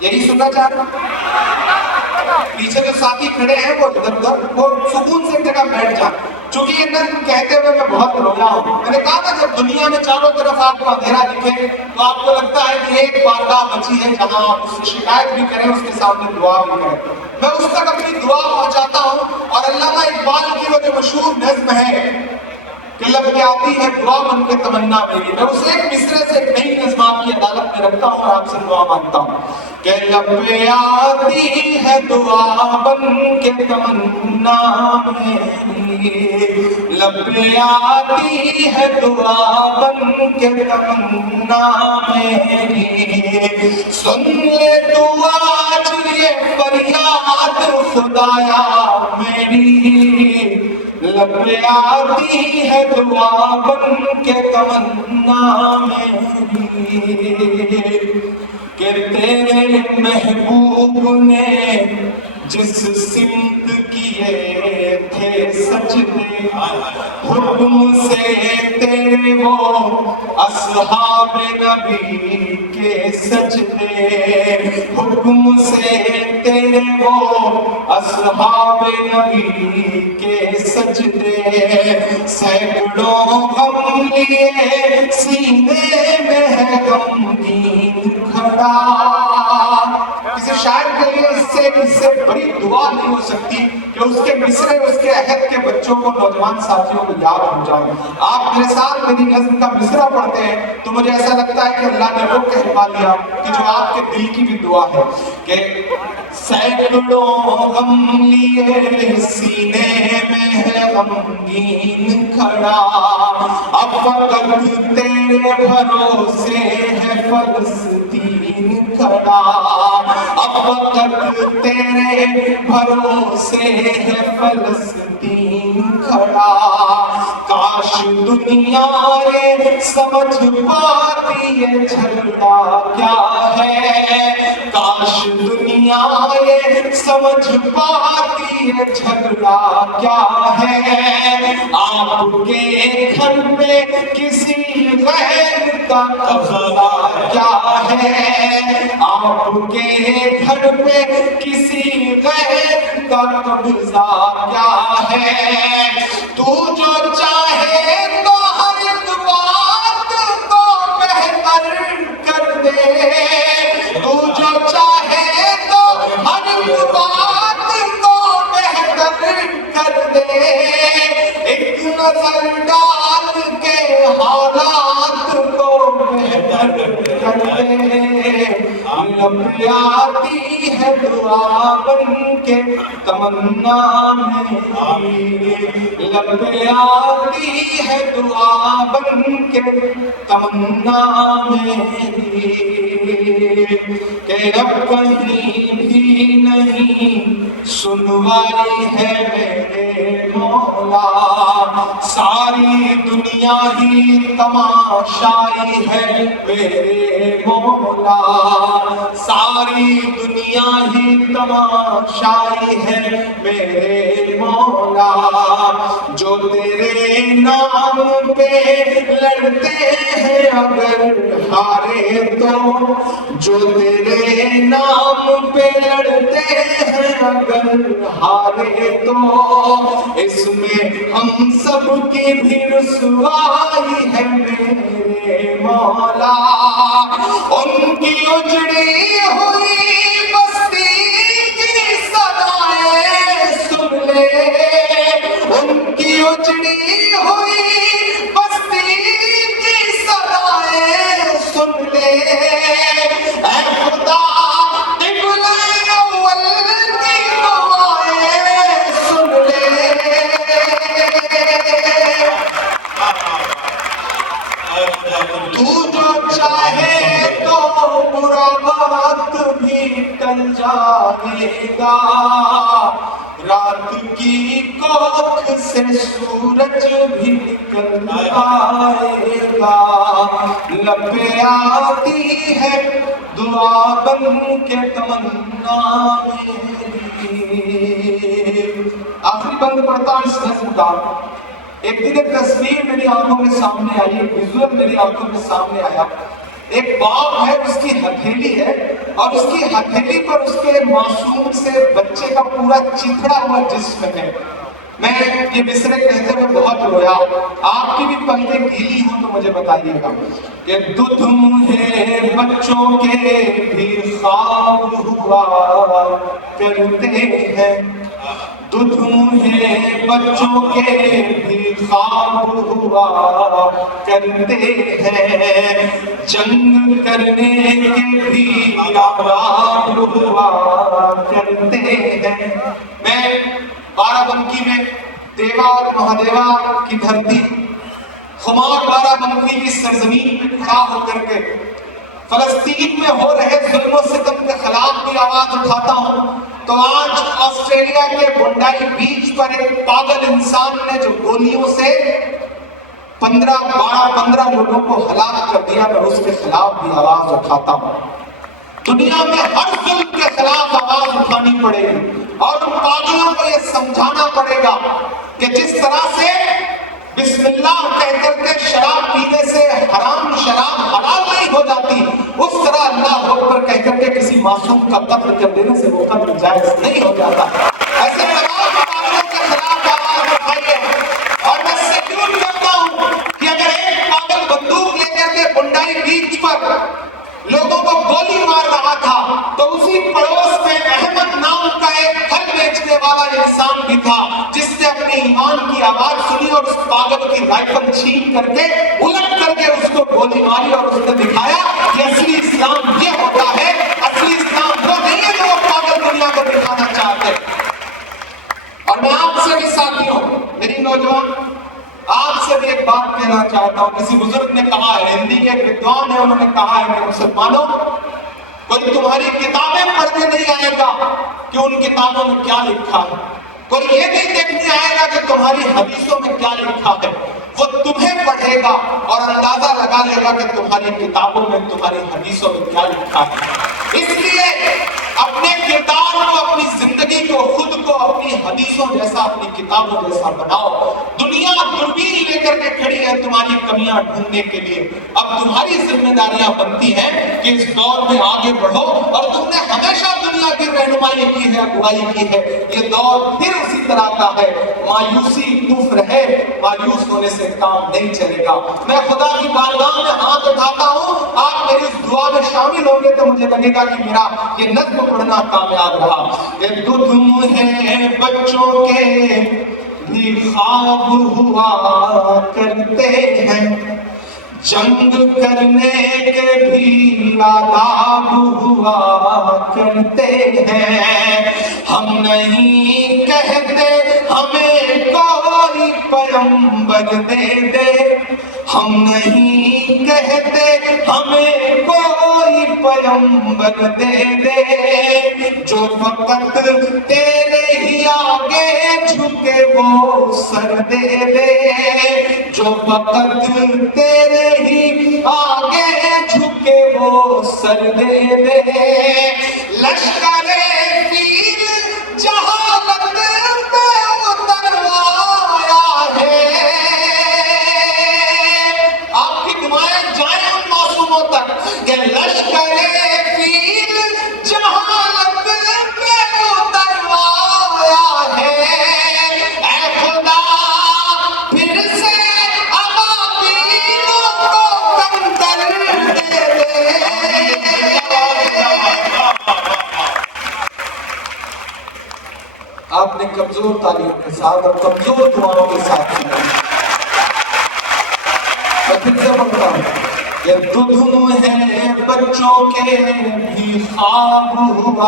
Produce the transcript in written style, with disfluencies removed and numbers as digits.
یہی سننا چاہتا ہوں. پیچھے جو ساتھی کھڑے ہیں وہ ادھر ادھر وہ سکون سے جگہ بیٹھ جائیں. چونکہ یہ نظم کہتے ہوئے میں بہت رویا ہوں. میں نے کہا تھا جب دنیا میں چاروں طرف آپ کو اندھیرا دکھے تو آپ کو لگتا ہے کہ ایک بارگاہ بچی ہے جہاں آپ اس سے شکایت بھی کریں, اس کے سامنے دعا بھی کریں. میں اس تک اپنی دعا پہنچاتا ہوں. اور علامہ اقبال کی وہ جو مشہور نظم ہے کہ لب پہ آتی ہے دعا بن کے تمنا میری, میں اسے ایک مصرے سے ایک نئی نظم آپ کی عدالت میں رکھتا ہوں اور آپ سے دعا مانگتا ہوں کہ لب پہ آتی ہے دعا بن کے تمنا میری, لب پہ آتی ہے دعا بن کے تمنا میری, سن لے تو آج یہ فریاد خدایا میری, لب پہ آتی ہے دعا بن کے تمنا میری, کہ تیرے محبوب نے جس سمت کیے تھے سجدے, حکم سے تیرے وہ اصحاب نبی کے سجدے, حکم سے تیرے وہ اصحاب نبی کے سجدے, سینکڑوں غم لیے سینے میں ہے غمگین کھڑا. کسی شاعر کے لیے اس سے بڑی دعا نہیں ہو سکتی کہ اس کے مصرے اس کے عہد کے بچوں کو, نوجوان ساتھیوں کو یاد ہو جائے. آپ میرے ساتھ میری نظم کا مصرع پڑھتے ہیں تو مجھے ایسا لگتا ہے کہ اللہ نے وہ کہلوا دیا کہ جو آپ کے دل کی بھی دعا ہے کہ سینکڑوں غم لیے سینے میں ہے غمگین کھڑا, اب فقط تیرے بھروسے ہے فلسطین کھڑا, اب فقط تیرے بھروسے ہے فلسطین کھڑا. کاش دنیا یہ سمجھ پاتی یہ جھگڑا کیا ہے, کاش دنیا یہ سمجھ پاتی یہ جھگڑا کیا ہے, آپ کے گھر پہ کسی غیر کا قبضہ کیا ہے, آپ کے گھر پہ کسی غیر کا قبضہ کیا ہے, تو جو چاہے تو ہر ایک بات کو بہتر کر دے, تو جو چاہے تو ہر ایک بات کو بہتر کر دے, ایک نظر ڈال کے حالات کو بہتر کر دے. لب پہ آتی ہے دعا بن کے تمنا میری, لب پہ آتی ہے دعا بن کے تمنا میری, کہ اب کہیں بھی نہیں سنوائی ہے میرے مولا, ساری دنیا ہی تماشائی ہے میرے مولا, ساری دنیا ہی تماشائی ہے میرے مولا, جو تیرے نام پہ لڑتے ہیں اگر ہارے تو, جو تیرے نام پہ لڑتے ہیں اگر ہارے تو, اس میں ہم سب کی بھی رسوائی ہے میرے مولا. ان کی اجڑی ہوئی بستی کی صدائیں سن لے, ان کی اجڑی ہوئی بستی کی صدائیں سن لے, اے خدا قبلہ اول کی دعائیں سن لے. تو جو چاہے تو برا وقت بھی ٹل جائے گا, رات کی کوکھ سے سورج بھی نکل آئے گا, لب پہ آتی ہے دعا بن کے تمنا میری. آخری بند پڑھتا ہوں اس نظم کا ایک دن ایک تصویر میری آنکھوں کے سامنے آئی، ایک ویژول میری آنکھوں کے سامنے آیا. ایک باپ ہے، اس کی ہتھیلی ہے، اور اس کی ہتھیلی پر اس کے معصوم سے بچے کا پورا چتھڑا ہوا جسم ہے. میں یہ مصرے کہتے ہوئے بہت رویا. آپ کی بھی پلکیں گیلی ہوں تو مجھے بتائیے گا کہ دودھ ہے بچوں کے بھی خواب ہوا کرتے ہیں، دودھ ہے بچوں کے بھی خواب ہوا کرتے ہیں، جنگ کرنے کے بھی آباد ہوا کرتے ہیں. میں بارہ بنکی میں دیوا اور مہادیوا کی دھرتی، خمار بارہ بنکی کی سرزمین میں کھڑا ہو کر کے فلسطین میں ہو رہے ظلم و ستم کے خلاف بھی آواز اٹھاتا ہوں. تو آج آسٹریلیا کے بونڈائی بیچ پر ایک پاگل انسان نے جو گولیوں سے 15 لوگوں کو ہلاک کر دیا، میں اس کے خلاف بھی آواز اٹھاتا ہوں. دنیا میں ہر ظلم کے خلاف آواز اٹھانی پڑے گی، اور ان پاگلوں کو یہ سمجھانا پڑے گا کہ جس طرح سے بسم اللہ کہہ کر کے شراب پینے سے حرام شراب حلال نہیں ہو جاتی، اس طرح اللہ اکبر کہہ کر کے کسی معصوم کا قتل کر دینے سے وہ قتل جائز نہیں ہو جاتا. ایسے تمام پاگلوں کے خلاف آواز اٹھائیے. اور میں سیلوٹ کرتا ہوں کہ اگر ایک پاگل بندوق لے کر کے بونڈائی بیچ پر لوگوں کو گولی مار رہا تھا تو اسی پڑوس میں احمد نام کا ایک پھل بیچنے والا انسان بھی تھا جس نے اپنے ایمان کی آواز سنی اور اس پاگل کی رائفل چھین کر کے الٹ کر کے اس کو گولی ماری، اور اس نے دکھایا کہ اصلی اسلام یہ ہوتا ہے. اصلی اسلام وہ نہیں ہے جو وہ پاگل دنیا کو دکھانا چاہتے. اور میں آپ سے بھی ساتھیوں، میری نوجوان، آپ سے بھی ایک بات کہنا چاہتا ہوں. کسی بزرگ نے کہا ہے، ہندی کے ایک ودوان ہے، انہوں نے کہا ہے کہ مسلمانوں، کوئی تمہاری کتابیں پڑھنے نہیں آئے گا کہ ان کتابوں میں کیا لکھا ہے، کوئی یہ نہیں دیکھنے آئے گا کہ تمہاری حدیثوں میں کیا لکھا ہے. وہ تمہیں پڑھے گا اور اندازہ لگا لے گا کہ تمہاری کتابوں میں، تمہاری حدیثوں میں کیا لکھا ہے. اس لیے اپنے کردار کو، اپنی زندگی کو، خود کو اپنی حدیثوں جیسا، اپنی کتابوں جیسا بناؤ. دنیا دوربین لے کر کے کھڑی ہے تمہاری کمیاں ڈھونڈنے کے لیے. اب تمہاری ذمہ داریاں بنتی ہیں کہ اس دور میں آگے بڑھو. اور تم نے ہمیشہ دنیا کی رہنمائی کی ہے، اگوائی کی ہے. یہ دور پھر اسی طرح کا ہے. مایوسی کفر ہے، مایوس ہونے سے کام نہیں چلے گا. میں خدا کی بارگاہ میں ہاتھ اٹھاتا ہوں، آپ میری اس دعا میں شامل ہوں گے تو مجھے لگے گا کہ میرا یہ نظم پڑھنا کامیاب رہا. کہ دودھ ہے بچوں کے بھی خواب ہوا کرتے ہیں، جنگ کرنے کے بھی آداب ہوا کرتے ہیں. ہم نہیں کہتے ہمیں کوئی پیغمبر دے دے، ہم نہیں کہتے ہمیں کوئی پیغمبر دے دے، جو فقط تیرے ہی آگے جھکے وہ سر دے دے، جو فقط تیرے ہی آگے جھکے وہ سر دے دے. لشکر فیل جہالت پہ اتروایا ہے. آپ کی دعائیں جائیں ان معصوموں تک کہ لشکر فیل جہالت پہ اتروایا ہے. اے خدا پھر سے ابابیلوں کو کنکر دے دے. آپ نے کمزور تعلیم کے ساتھ اور کمزور دعاؤں کے ساتھ سنا. میں پھر سے بولتا ہوں کہ دودھ ہے بچوں کے بھی خواب ہوا